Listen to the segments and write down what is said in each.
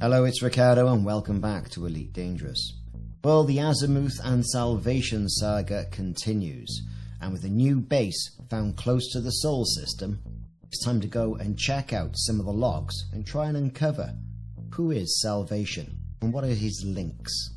Hello, it's Ricardo and welcome back to Elite Dangerous. Well, the Azimuth and Salvation saga continues, and with a new base found close to the Sol system, it's time to go and check out some of the logs and try and uncover who is Salvation and what are his links.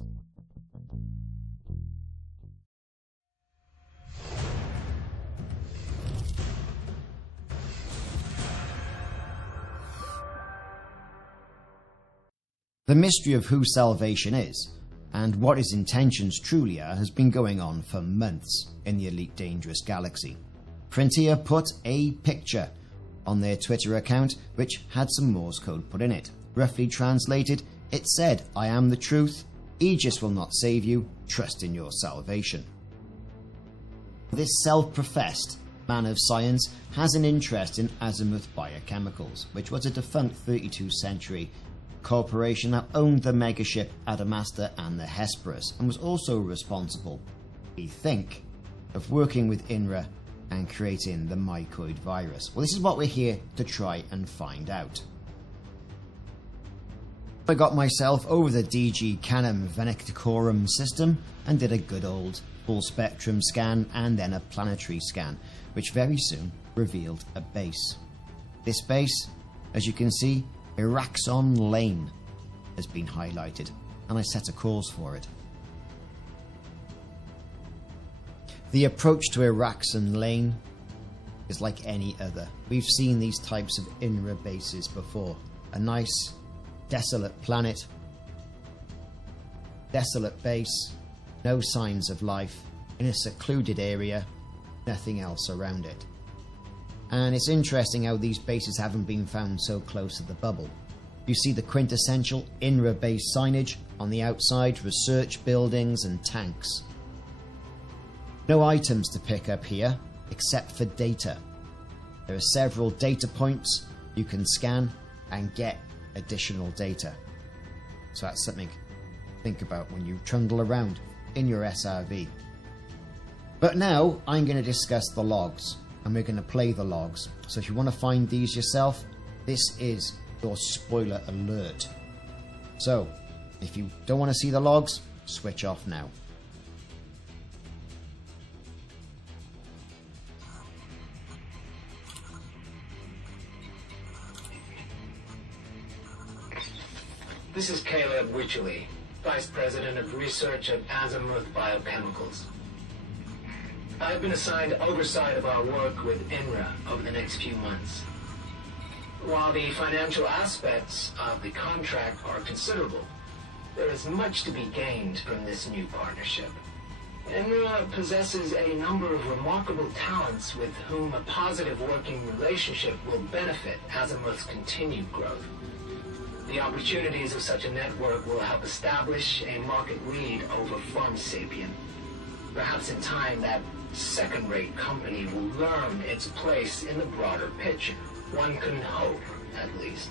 The mystery of who Salvation is, and what his intentions truly are, has been going on for months in the Elite Dangerous galaxy. Frontier put a picture on their Twitter account which had some Morse code put in it. Roughly translated, it said, "I am the truth, Aegis will not save you, trust in your salvation." This self-professed man of science has an interest in Azimuth Biochemicals, which was a defunct 32th century corporation that owned the megaship Adamastor and the Hesperus, and was also responsible, we think, of working with INRA and creating the mycoid virus. Well, this is what we're here to try and find out. I got myself over the DG Canum Venaticorum system and did a good old full spectrum scan and then a planetary scan, which very soon revealed a base. This base, as you can see, IRAXON Lane, has been highlighted, and I set a course for it. The approach to IRAXON Lane is like any other. We've seen these types of INRA bases before. A nice, desolate planet, desolate base, no signs of life, in a secluded area, nothing else around it. And it's interesting how these bases haven't been found so close to the bubble. You see the quintessential INRA base signage on the outside, research buildings and tanks. No items to pick up here, except for data. There are several data points you can scan and get additional data. So that's something to think about when you trundle around in your SRV. But now I'm going to discuss the logs, and we're going to play the logs. So if you want to find these yourself, this is your spoiler alert. So if you don't want to see the logs, switch off now. This is Caleb Wycherly, Vice President of Research at Azimuth Biochemicals. I've been assigned oversight of our work with INRA over the next few months. While the financial aspects of the contract are considerable, there is much to be gained from this new partnership. INRA possesses a number of remarkable talents with whom a positive working relationship will benefit Azimuth's continued growth. The opportunities of such a network will help establish a market lead over Pharmasapien. Perhaps in time that second-rate company will learn its place in the broader picture. One can hope, at least.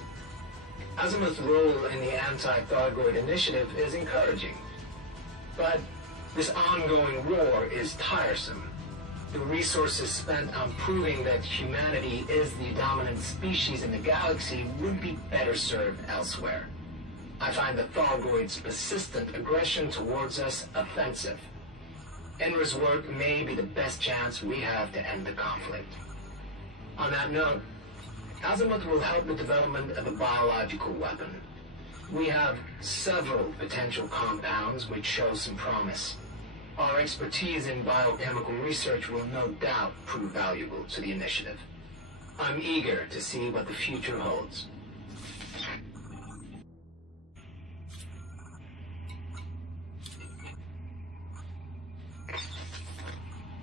Azimuth's role in the anti-Thargoid initiative is encouraging. But this ongoing war is tiresome. The resources spent on proving that humanity is the dominant species in the galaxy would be better served elsewhere. I find the Thargoids' persistent aggression towards us offensive. INRA's work may be the best chance we have to end the conflict. On that note, Azimuth will help the development of a biological weapon. We have several potential compounds which show some promise. Our expertise in biochemical research will no doubt prove valuable to the initiative. I'm eager to see what the future holds.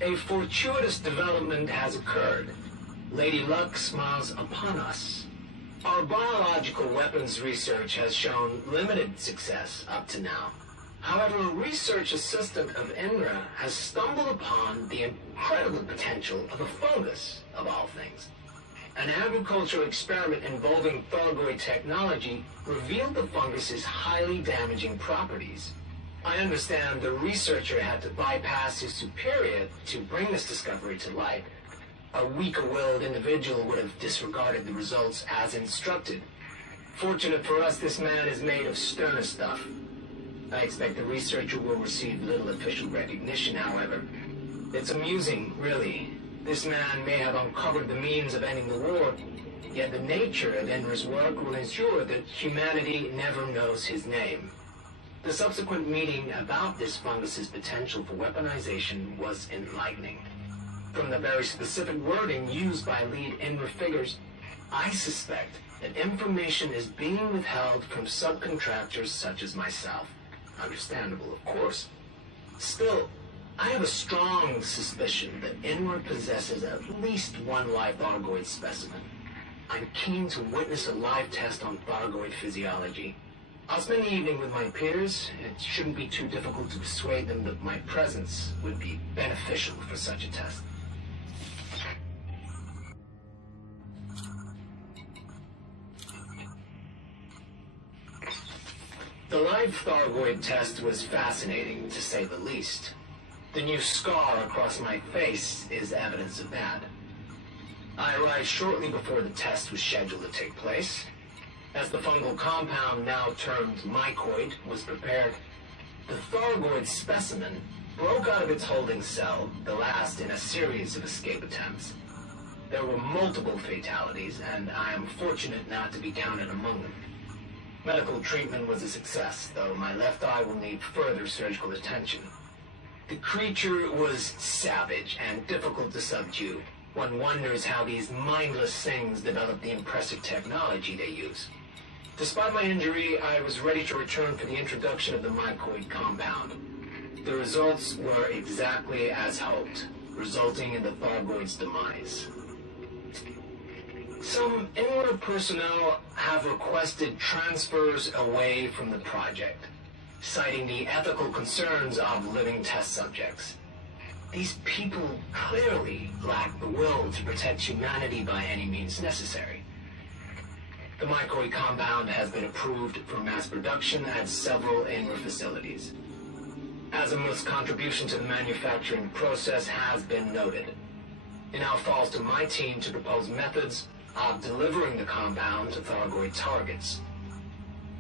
A fortuitous development has occurred. Lady Luck smiles upon us. Our biological weapons research has shown limited success up to now. However, a research assistant of INRA has stumbled upon the incredible potential of a fungus, of all things. An agricultural experiment involving Thargoid technology revealed the fungus's highly damaging properties. I understand the researcher had to bypass his superior to bring this discovery to light. A weaker-willed individual would have disregarded the results as instructed. Fortunate for us, this man is made of sterner stuff. I expect the researcher will receive little official recognition, however. It's amusing, really. This man may have uncovered the means of ending the war, yet the nature of INRA's work will ensure that humanity never knows his name. The subsequent meeting about this fungus's potential for weaponization was enlightening. From the very specific wording used by lead INRA figures, I suspect that information is being withheld from subcontractors such as myself. Understandable, of course. Still, I have a strong suspicion that INRA possesses at least one live Thargoid specimen. I'm keen to witness a live test on Thargoid physiology. I'll spend the evening with my peers. It shouldn't be too difficult to persuade them that my presence would be beneficial for such a test. The live Thargoid test was fascinating, to say the least. The new scar across my face is evidence of that. I arrived shortly before the test was scheduled to take place. As the fungal compound, now termed mycoid, was prepared, the Thargoid specimen broke out of its holding cell, the last in a series of escape attempts. There were multiple fatalities, and I am fortunate not to be counted among them. Medical treatment was a success, though my left eye will need further surgical attention. The creature was savage and difficult to subdue. One wonders how these mindless things develop the impressive technology they use. Despite my injury, I was ready to return for the introduction of the mycoid compound. The results were exactly as hoped, resulting in the Thargoid's demise. Some INRA personnel have requested transfers away from the project, citing the ethical concerns of living test subjects. These people clearly lack the will to protect humanity by any means necessary. The mycoid compound has been approved for mass production at several INRA facilities. Azimuth's contribution to the manufacturing process has been noted. It now falls to my team to propose methods of delivering the compound to Thargoid targets.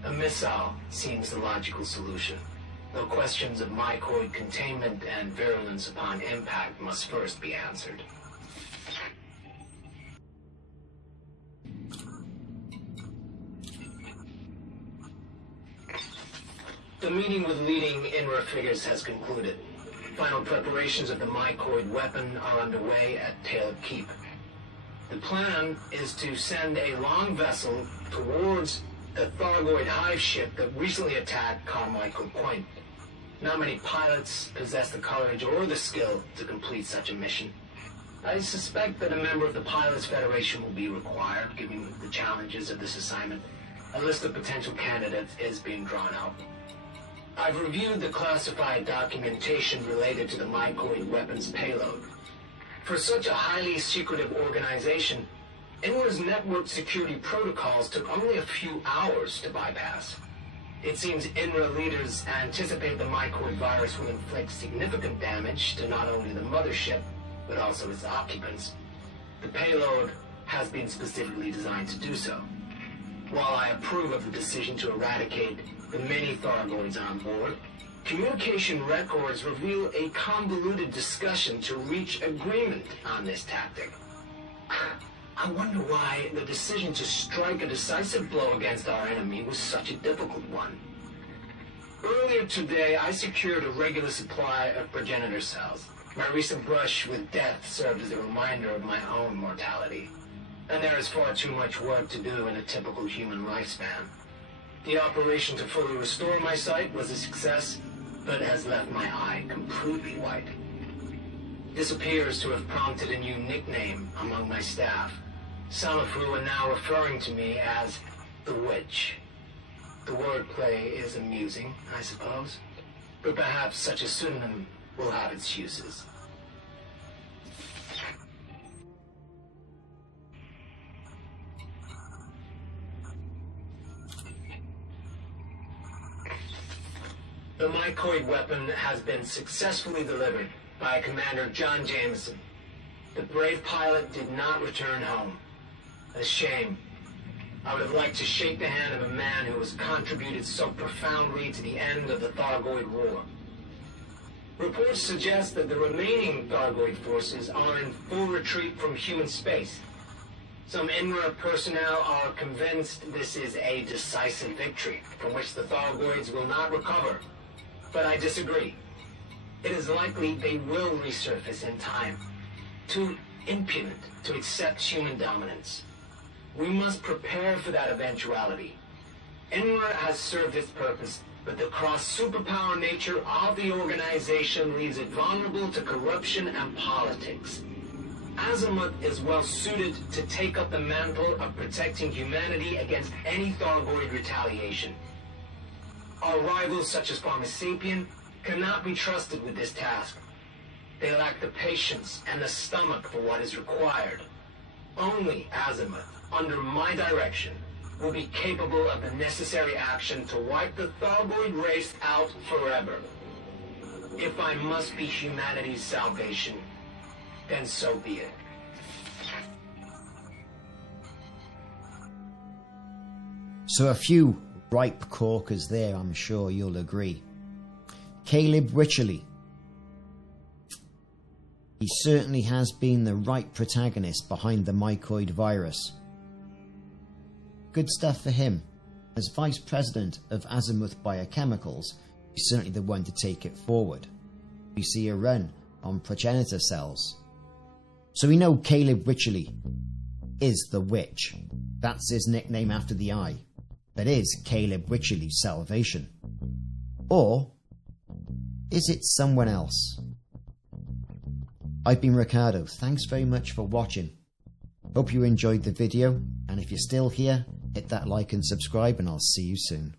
A missile seems the logical solution, though questions of mycoid containment and virulence upon impact must first be answered. The meeting with leading INRA figures has concluded. Final preparations of the mycoid weapon are underway at Taylor Keep. The plan is to send a long vessel towards the Thargoid hive ship that recently attacked Carmichael Point. Not many pilots possess the courage or the skill to complete such a mission. I suspect that a member of the Pilots Federation will be required, given the challenges of this assignment. A list of potential candidates is being drawn out. I've reviewed the classified documentation related to the mycoid weapon's payload. For such a highly secretive organization, INRA's network security protocols took only a few hours to bypass. It seems INRA leaders anticipate the mycoid virus will inflict significant damage to not only the mothership, but also its occupants. The payload has been specifically designed to do so. While I approve of the decision to eradicate the many Thargoids on board, communication records reveal a convoluted discussion to reach agreement on this tactic. I wonder why the decision to strike a decisive blow against our enemy was such a difficult one. Earlier today, I secured a regular supply of progenitor cells. My recent brush with death served as a reminder of my own mortality. And there is far too much work to do in a typical human lifespan. The operation to fully restore my sight was a success, but has left my eye completely white. This appears to have prompted a new nickname among my staff. Some of who are now referring to me as the Witch. The wordplay is amusing, I suppose, but perhaps such a pseudonym will have its uses. The mycoid weapon has been successfully delivered by Commander John Jameson. The brave pilot did not return home. A shame. I would have liked to shake the hand of a man who has contributed so profoundly to the end of the Thargoid War. Reports suggest that the remaining Thargoid forces are in full retreat from human space. Some INRA personnel are convinced this is a decisive victory, from which the Thargoids will not recover. But I disagree. It is likely they will resurface in time, too impudent to accept human dominance. We must prepare for that eventuality. INRA has served its purpose, but the cross-superpower nature of the organization leaves it vulnerable to corruption and politics. Azimuth is well suited to take up the mantle of protecting humanity against any Thargoid retaliation. Our rivals, such as Pharmasapien, cannot be trusted with this task. They lack the patience and the stomach for what is required. Only Azimuth, under my direction, will be capable of the necessary action to wipe the Thargoid race out forever. If I must be humanity's salvation, then so be it. So a few ripe corkers there, I'm sure you'll agree. Caleb Wycherly. He certainly has been the right protagonist behind the mycoid virus. Good stuff for him. As Vice President of Azimuth Biochemicals, he's certainly the one to take it forward. We see a run on progenitor cells. So we know Caleb Wycherly is the Witch. That's his nickname after the eye. That is Caleb Wycherly's salvation. Or is it someone else? I've been Ricardo. Thanks very much for watching. Hope you enjoyed the video, and if you're still here, hit that like and subscribe, and I'll see you soon.